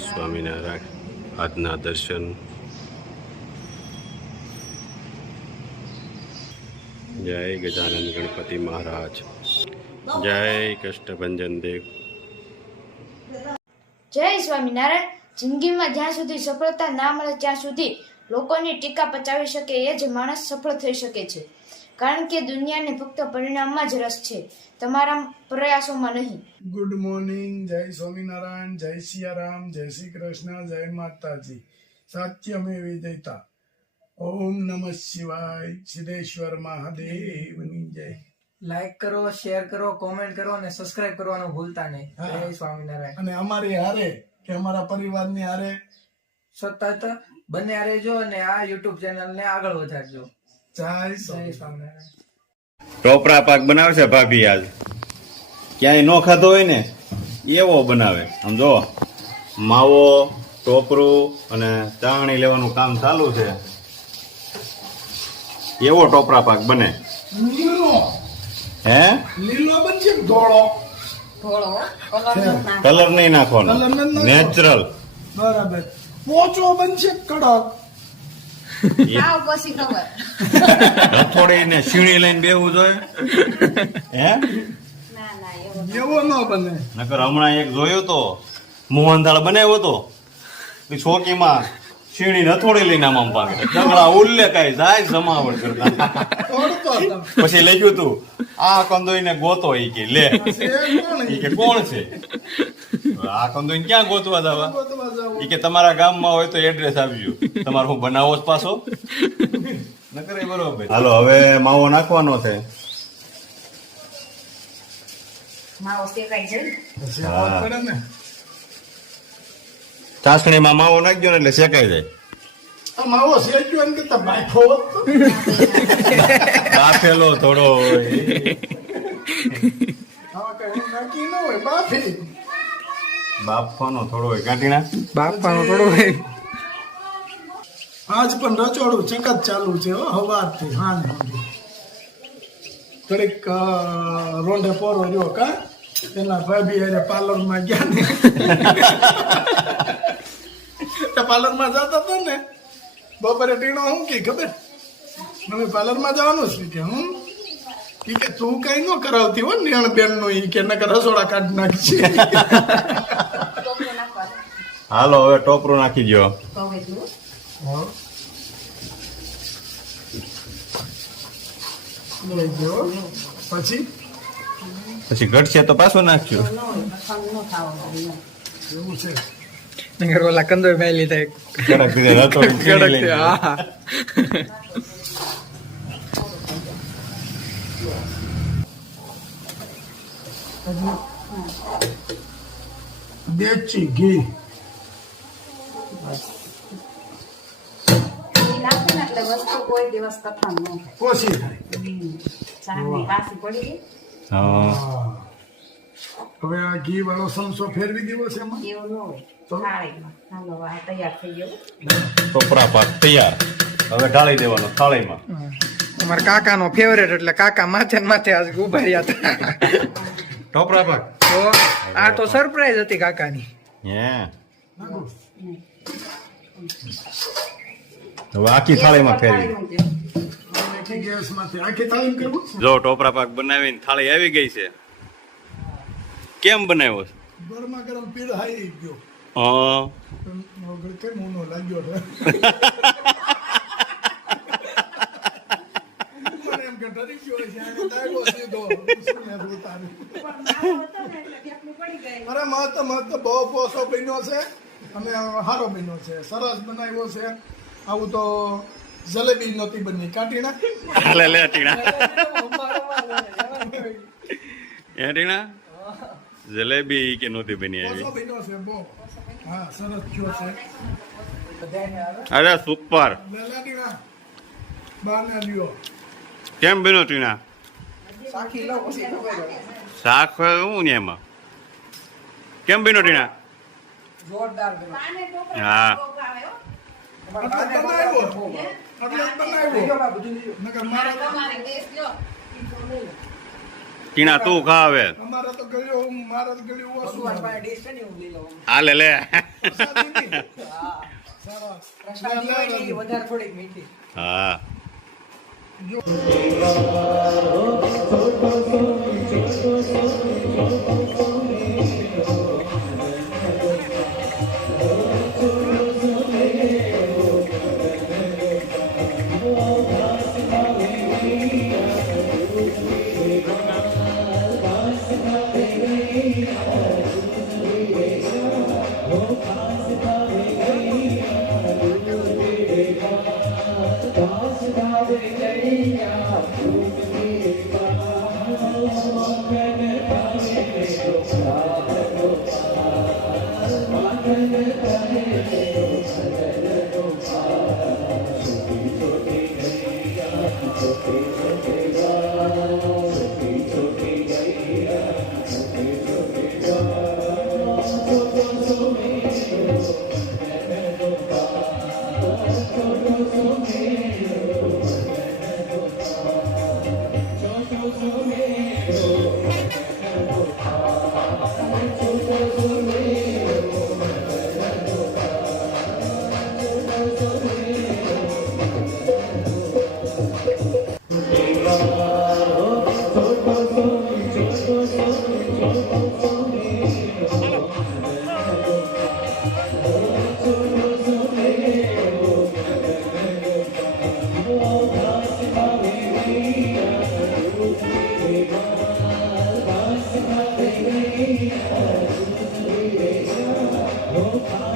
સ્વામિનારાયણ આજના દર્શન જય ગજાનંદ ગણપતિ મહારાજ જય કષ્ટભંજન દેવ જય સ્વામિનારાયણ. જિંદગીમાં જ્યાં સુધી સફળતા ના મળે ત્યાં સુધી લોકોની ટીકા પચાવી શકે એ જ માણસ સફળ થઈ શકે છે. કારણ કે દુનિયાને ફક્ત પરિણામમાં જ રસ છે, તમારા પ્રયાસોમાં નહીં. Good morning. જય સ્વામિનારાયણ, જય સિયારામ, જય શ્રી કૃષ્ણ, જય માતાજી. સત્યમે વિજયતા. ઓમ નમઃ શિવાય. સિદ્ધેશ્વર મહાદેવની જય. લાઈક કરો, શેર કરો, કોમેન્ટ કરો અને સબસ્ક્રાઇબ કરવાનું ભૂલતા નહીં. જય સ્વામિનારાયણ. અને અમારી હારે કે અમારા પરિવારની હારે સતત બંને હારે જો અને આ યુટ્યુબ ચેનલ ને આગળ વધારજો. જય જય સ્વામિનારાયણ. સ્વામિનારાયણ. ટોપરા પાક બનાવે છે ભાભી. આજ ક્યાંય નો ખાધો હોય ને એવો બનાવે. આમ જો માવો, ટોપરું અને ચાણી લેવાનું કામ ચાલુ છે. એવો ટોપરા પાક બને. લીલો હે લીલો બનશે કે ધોળો? કલર નહીં નાખવાનો, કલર નથી નાખવાનો. નેચરલ. બરાબર. પોચો બનશે કે કડક? રથોડી ને સીણી લઈને બેવું જોઈએ. હે એવો ન બને. નકર હમણાં એક જોયો તો મોહનથાળ બનાવ્યો તો છોકીમાં સીણી નથોડી લઈને આમ પાકે ઝઘડા ઉલ્લે કઈ જાય જમાવટ કરતા. તોડતો હતો. પછી લખ્યું તું આ કંદોઈને ગોતો ઈ કે લે છે કોણ ઈ કે કોણ છે આ કંદોઈને ક્યાં ગોતવા જવા? ગોતવા જાવું. ઈ કે તમારા ગામમાં હોય તો એડ્રેસ આપજો. તમારે હું બનાવો જ પાછો નકર એ બરોબર. હાલો હવે માવો નાખવાનો છે. પછી વાત કરે ને. ચાસણીમાં માવો નાખજો ને એટલે શેકાઈ જાય. આ માવો શેક્યો એમ કરતા બાફો હોત તો. બાફેલો થોડો હોય. આમાં કઈ નાખી ન હોય, બાફી. બાફવાનો થોડો હોય. કાઢીના બાપાનો થોડો હોય. આજ પણ રચોડું ચકત ચાલુ છે હો, હવારથી હાંજ સુધી. થોડીક રોંઢે પોરો રહ્યો કા એના ભાભી હારે પાર્લરમાં ગયા ને પાર્લરમાં જતા હતા ને બપોરે ટીણો હું કે ખબર મને પાર્લરમાં જવાનું છે કે હું ઈ કે તું કઈ ન કરાવતી હો નિયણ બેન નું ઈ કે નકર રસોડા કાઢી નાખી. હાલો હવે ટોપરું નાખી દો. લઈ ગયો પછી પછી ઘટશે તો પાછું નાખજો. એવું છે. નગર ઓલા કંદો ભાઈ લીધા એક કડક રીતે રતોડી છીણી કડક લઈને. હા. દેશી ઘી ઓછી થાય. હા. હવે આ ઘી વાળો સંસો ફેરવી દેવો છે એમાં. ટોપરા પાક તૈયાર. હવે ઢાળી દેવાનો થાળીમાં. અમારા કાકાનો ફેવરેટ એટલે કાકા માથે ને માથે આજ ઉભા રહ્યા હતા. ટોપરા પાક તો આ તો સરપ્રાઈઝ હતી કાકાની. હે હવે આખી થાળીમાં ફેરવી. આખી ગેસમાંથી આખી થાળી કરવું. જો ટોપરા પાક બનાવીને થાળી આવી ગઈ છે. કેમ બનાવ્યો છે? ગરમા ગરમ પીળ હાઈ ગયો. હા કેમ ઊનો લાગ્યો છે? મને એમ કે ડરી ગયો છે આને દાગો સીધો. શું યાર ઉતારું. અરે મસ્ત બહુ પોસો બન્યો છે અને સારો બન્યો છે, સરસ બનાવ્યો છે. આવું તો જલેબી નહોતી બની. કાઢી નાખ. હાલે લે ટીણા. એ ટીણા જલેબી કે નહોતી બની આવી? પોસો બન્યો છે બહુ. હા સરસ થયો છે. અરે સુપર. લેલા ટીણા બહાર ના લ્યો. કેમ બન્યો ટીણા? સાખી લો પછી ખબર પડે. શાક હું ને એમાં કેમ બન્યો ટીણા? જોરદાર બનો. હા એટલે બનાવ્યો. એટલે જ બનાવ્યો. નકર મારા ટીણા તું ખા હવે અમારે તો ગળ્યું મારે તો ગળ્યું ઓછું ભગવાન પાસે ડીશ છે ને હું લઈ લઉં હાલે લે પ્રસાદી ની. હા સરસ. પ્રસાદી હોય ને ઈ વધારે થોડીક મીઠી હા Oh,